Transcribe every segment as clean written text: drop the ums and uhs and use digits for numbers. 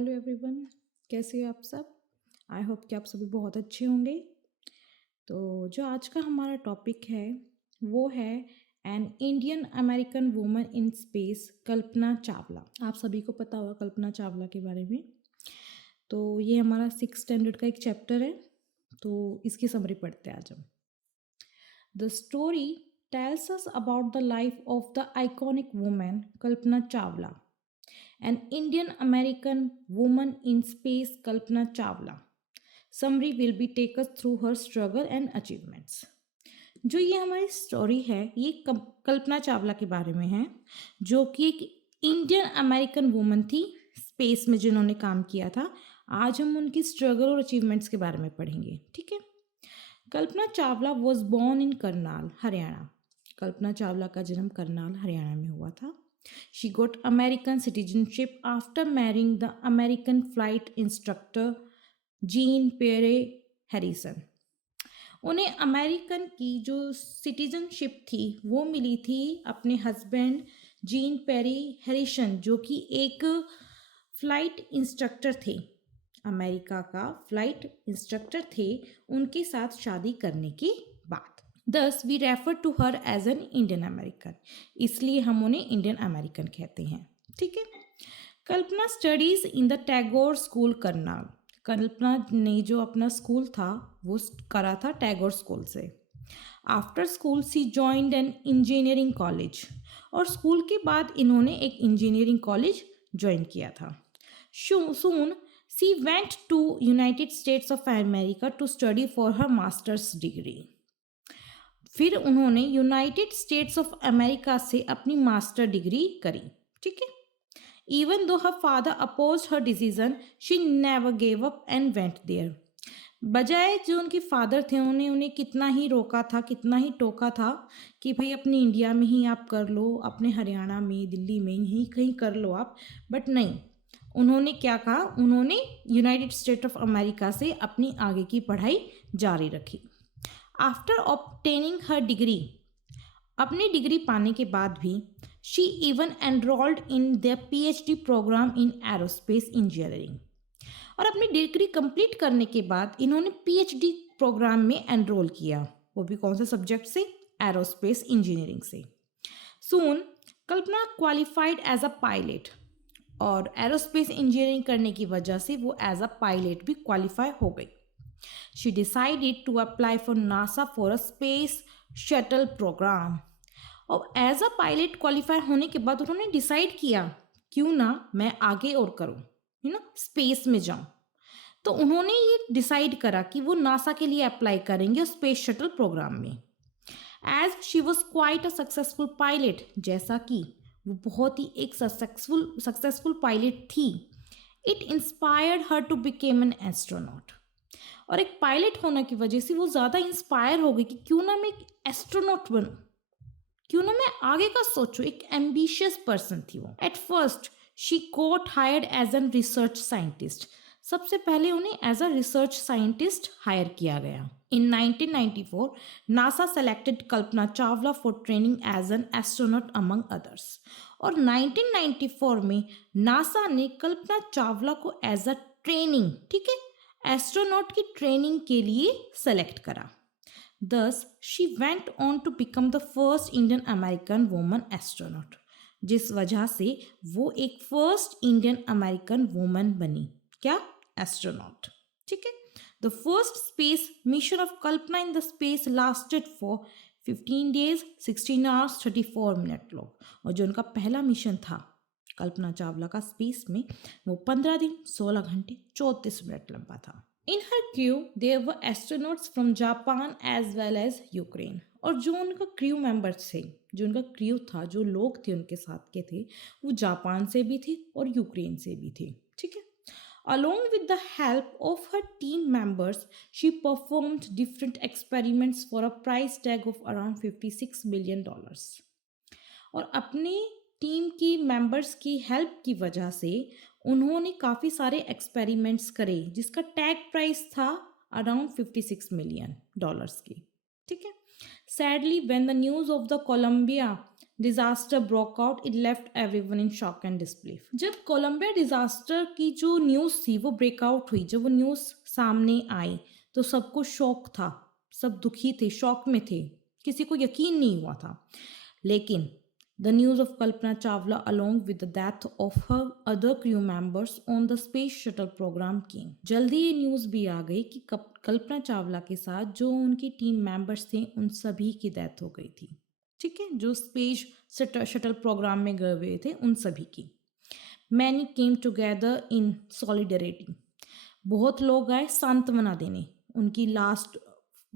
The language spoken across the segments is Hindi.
हेलो एवरीवन, कैसे हो आप सब? आई होप कि आप सभी बहुत अच्छे होंगे। तो जो आज का हमारा टॉपिक है वो है an Indian American woman in space, Kalpana Chawla. आप सभी को पता होगा कल्पना चावला के बारे में। तो ये हमारा 6th स्टैंडर्ड का एक चैप्टर है, तो इसकी समरी पढ़ते हैं आज हम। The story tells us about the life of the iconic woman Kalpana Chawla, an Indian American woman in space Kalpana Chawla. Summary will be take us through her struggle and achievements. जो ये हमारी स्टोरी है ये कल्पना चावला के बारे में है, जो कि एक इंडियन अमेरिकन वुमन थी स्पेस में जिन्होंने काम किया था। आज हम उनकी स्ट्रगल और अचीवमेंट्स के बारे में पढ़ेंगे, ठीक है। Kalpana Chawla was born in Karnal, Haryana. Kalpana Chawla का जन्म करनाल, हरियाणा में हुआ था। She got American citizenship after marrying the American flight instructor Jean Pierre Harrison. उन्हें अमेरिकन की जो सिटीजनशिप थी वो मिली थी अपने हस्बैंड जीन पेरी हैरिसन, जो कि एक फ्लाइट इंस्ट्रक्टर थे, अमेरिका का फ्लाइट इंस्ट्रक्टर थे, उनके साथ शादी करने के बाद। Thus we refer to her as an Indian American, इसलिए हम उन्हें इंडियन अमेरिकन कहते हैं, ठीक है। Kalpana studies in the Tagore school Karnal. Kalpana ने जो अपना स्कूल था वो करा था टैगोर स्कूल से। After school she joined an engineering college, और स्कूल के बाद इन्होंने एक इंजीनियरिंग कॉलेज ज्वाइन किया था। Soon she went to United States of America to study for her master's degree. फिर उन्होंने यूनाइटेड स्टेट्स ऑफ अमेरिका से अपनी मास्टर डिग्री करी, ठीक है। Even though her father oppose her decision, she never gave up and went there. बजाय जो उनके फादर थे उन्हें कितना ही रोका था, कितना ही टोका था कि भाई अपनी इंडिया में ही आप कर लो, अपने हरियाणा में, दिल्ली में, यहीं कहीं कर लो आप, बट नहीं, उन्होंने क्या कहा, उन्होंने यूनाइटेड स्टेट ऑफ अमेरिका से अपनी आगे की पढ़ाई जारी रखी। आफ्टर ऑब्टेनिंग हर डिग्री, अपनी डिग्री पाने के बाद भी, she even enrolled in the PhD program in aerospace engineering. और अपनी डिग्री कंप्लीट करने के बाद इन्होंने PhD प्रोग्राम में एनरोल किया, वो भी कौन से सब्जेक्ट से, एरोस्पेस इंजीनियरिंग से। Soon Kalpana qualified as a pilot, और एरोस्पेस इंजीनियरिंग करने की वजह से वो एज अ पायलट भी क्वालिफाई हो गई। She decided to apply for NASA for a space shuttle program, और एज अ पायलट क्वालिफाई होने के बाद उन्होंने डिसाइड किया क्यों ना मैं आगे और करूं, स्पेस में जाऊं। तो उन्होंने ये डिसाइड करा कि वो नासा के लिए अप्लाई करेंगे स्पेस शटल प्रोग्राम में। As she was quite a successful pilot, जैसा कि वो बहुत ही एक सक्सेसफुल पायलट थी, it inspired her to become an astronaut. और एक पायलट होने की वजह से वो ज़्यादा इंस्पायर हो गई कि क्यों ना मैं एक एस्ट्रोनॉट बनूं, क्यों ना मैं आगे का सोचूं। एक एम्बिशियस पर्सन थी वो। At first she got hired as an research scientist, सबसे पहले उन्हें as a research scientist hire किया गया। In 1994 NASA selected Kalpana Chawla for training as an astronaut among others, और 1994 में नासा ने कल्पना चावला को एज अ ट्रेनिंग, ठीक है, एस्ट्रोनॉट की ट्रेनिंग के लिए सेलेक्ट करा। Thus, she went on to become the first Indian American woman astronaut, जिस वजह से वो एक फर्स्ट इंडियन अमेरिकन वुमन बनी, क्या, एस्ट्रोनॉट, ठीक है। The first space mission of Kalpana in the space lasted for 15 days 16 hours 34 minutes लोग, और जो उनका पहला मिशन था कल्पना चावला का स्पेस में, वो 15 दिन 16 घंटे 34 मिनट लंबा था। In her crew, there were astronauts from Japan as well as Ukraine. और जो उनका क्रू मेंबर्स थे, जो उनका क्रू था, जो लोग थे उनके साथ के थे, वो जापान से भी थे और यूक्रेन से भी थे, ठीक है। Along with the help of her team members, she performed different experiments for a price tag of around $56 million. और अपनी टीम की मेंबर्स की हेल्प की वजह से उन्होंने काफ़ी सारे एक्सपेरिमेंट्स करे, जिसका टैग प्राइस था अराउंड $56 million की, ठीक है। Sadly when the news of the Columbia disaster broke out, it left everyone in shock and disbelief. जब कोलंबिया डिजास्टर की जो न्यूज़ थी वो ब्रेकआउट हुई, जब वो न्यूज़ सामने आई तो सबको शौक था, सब दुखी थे, शॉक में थे, किसी को यकीन नहीं हुआ था। लेकिन the news of Kalpana Chawla along with the death of her other crew members on the space shuttle program came. जल्दी ये न्यूज़ भी आ गई कि कल्पना चावला के साथ जो उनकी टीम मेंबर्स थे उन सभी की डेथ हो गई थी। ठीक है, जो स्पेस शटल प्रोग्राम में गए हुए थे उन सभी की। Many came together in solidarity, बहुत लोग आए सांत्वना देने उनकी last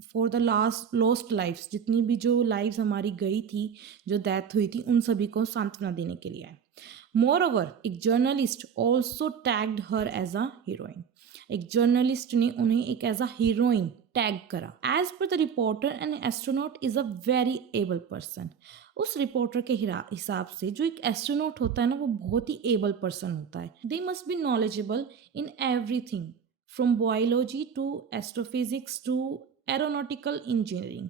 for the last lost lifes, जितनी भी जो लाइफ्स हमारी गई थी, जो डेथ हुई थी, उन सभी को सांत्वना देने के लिए आए। मोर ओवर एक journalist also tagged her as a heroine, एक जर्नलिस्ट ने उन्हें एक एज अ हीरोइन टैग करा। As per the reporter an astronaut is a very able person, उस रिपोर्टर के हिसाब से जो एक एस्ट्रोनॉट होता है ना वो बहुत ही एबल पर्सन होता है। They must be knowledgeable in everything from biology to astrophysics to aeronautical engineering.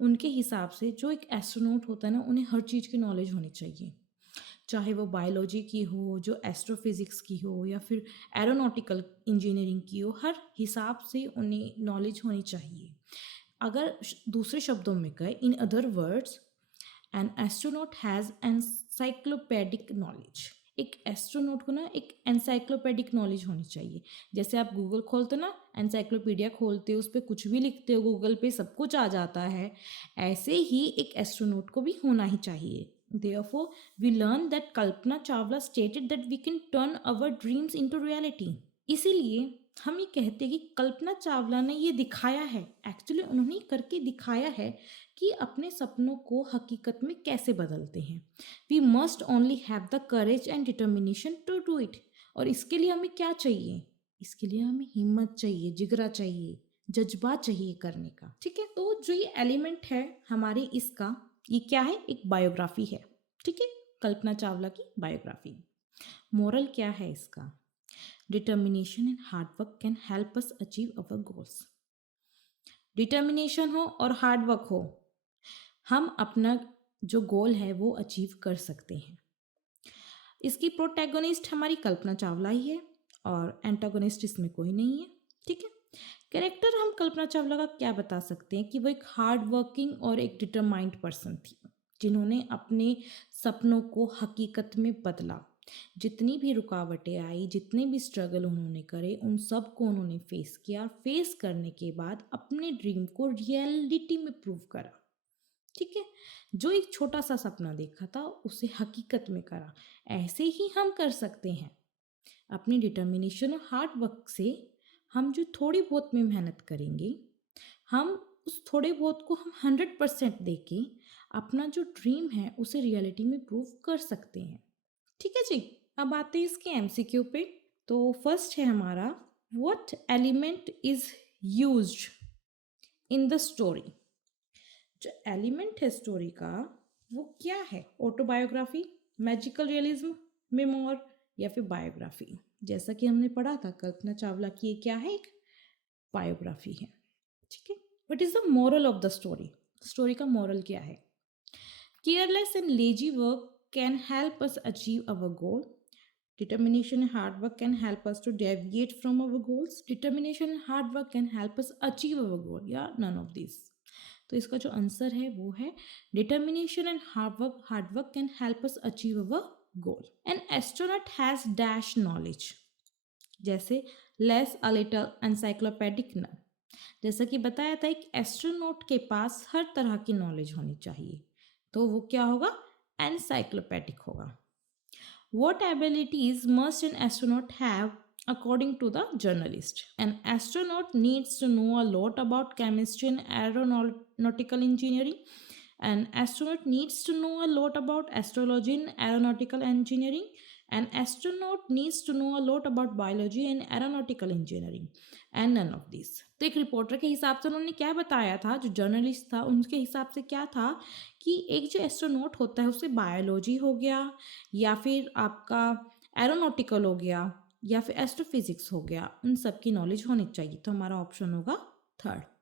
उनके हिसाब से जो एक एस्ट्रोनॉट होता है ना उन्हें हर चीज़ की नॉलेज होनी चाहिए, चाहे वो बायोलॉजी की हो, जो एस्ट्रोफिजिक्स की हो, या फिर एरोनॉटिकल इंजीनियरिंग की हो, हर हिसाब से उन्हें नॉलेज होनी चाहिए। अगर दूसरे शब्दों में कहें, in other words, an astronaut has encyclopedic knowledge. एक एस्ट्रोनॉट को ना एक एनसाइक्लोपैडिक नॉलेज होनी चाहिए। जैसे आप गूगल खोलते हो ना, एनसाइक्लोपीडिया खोलते हो, उस पर कुछ भी लिखते हो गूगल पे सब कुछ आ जाता है, ऐसे ही एक एस्ट्रोनॉट को भी होना ही चाहिए। Therefore, we learn that Kalpana Chawla stated that we can turn our dreams into reality. इसीलिए हम ये कहते हैं कि कल्पना चावला ने ये दिखाया है, एक्चुअली उन्होंने करके दिखाया है कि अपने सपनों को हकीकत में कैसे बदलते हैं। We must only have the courage and determination to do it. और इसके लिए हमें क्या चाहिए? इसके लिए हमें हिम्मत चाहिए, जिगरा चाहिए, जज्बा चाहिए करने का। ठीक है, तो जो ये एलिमेंट है हमारे इसका, ये क्या है? एक बायोग्राफी है। ठीक है, कल्पना चावला की बायोग्राफी। मोरल क्या है इसका? Determination and hard work can help us achieve our goals. Determination हो और हार्डवर्क हो, हम अपना जो गोल है वो अचीव कर सकते हैं। इसकी प्रोटैगोनिस्ट हमारी कल्पना चावला ही है और एंटागोनिस्ट इसमें कोई नहीं है। ठीक है, कैरेक्टर हम कल्पना चावला का क्या बता सकते हैं कि वो एक हार्ड वर्किंग और एक डिटरमाइंड पर्सन थी, जिन्होंने अपने सपनों को हकीकत में बदला। जितनी भी रुकावटें आई, जितने भी स्ट्रगल उन्होंने करे, उन सब को उन्होंने फेस किया। फेस करने के बाद अपने ड्रीम को रियलिटी में प्रूव करा। ठीक है, जो एक छोटा सा सपना देखा था उसे हकीकत में करा। ऐसे ही हम कर सकते हैं। अपनी डिटर्मिनेशन और हार्ड वर्क से हम जो थोड़ी बहुत में मेहनत करेंगे, हम उस थोड़े बहुत को हम 100% देके अपना जो ड्रीम है उसे रियलिटी में प्रूव कर सकते हैं। ठीक है जी, अब आते हैं इसके एमसीक्यू पे। तो फर्स्ट है हमारा, what element is used in the story. जो एलिमेंट है स्टोरी का वो क्या है? ऑटोबायोग्राफी, मैजिकल रियलिज्म, मेमोर, या फिर बायोग्राफी। जैसा कि हमने पढ़ा था कल्पना चावला की ये क्या है? एक बायोग्राफी है। ठीक है, what is the moral of the story? Story का मोरल क्या है? Careless and lazy work can help us achieve our goal. Determination and hard work can help us to deviate from our goals. Determination and hard work can help us achieve our goal. या none of these. तो इसका जो आंसर है वो है determination and hard work can help us achieve our goal. An astronaut has dash knowledge. जैसे less a little encyclopedic none. जैसा कि बताया था एक एस्ट्रोनॉट के पास हर तरह की नॉलेज होनी चाहिए, तो वो क्या होगा? एनसाइक्लोपैडिक होगा। What abilities must an astronaut have according to the journalist? An astronaut needs to know a lot about chemistry and aeronautical engineering. An astronaut needs to know a lot about astrology and aeronautical engineering. An astronaut needs to know a lot about biology and aeronautical engineering. And none of these. तो एक रिपोर्टर के हिसाब से उन्होंने क्या बताया था, जो जर्नलिस्ट था उनके हिसाब से क्या था कि एक जो एस्ट्रोनॉट होता है उसे बायोलॉजी हो गया, या फिर आपका एरोनॉटिकल हो गया, या फिर एस्ट्रोफिजिक्स हो गया, उन सब की नॉलेज होनी चाहिए। तो हमारा ऑप्शन होगा थर्ड।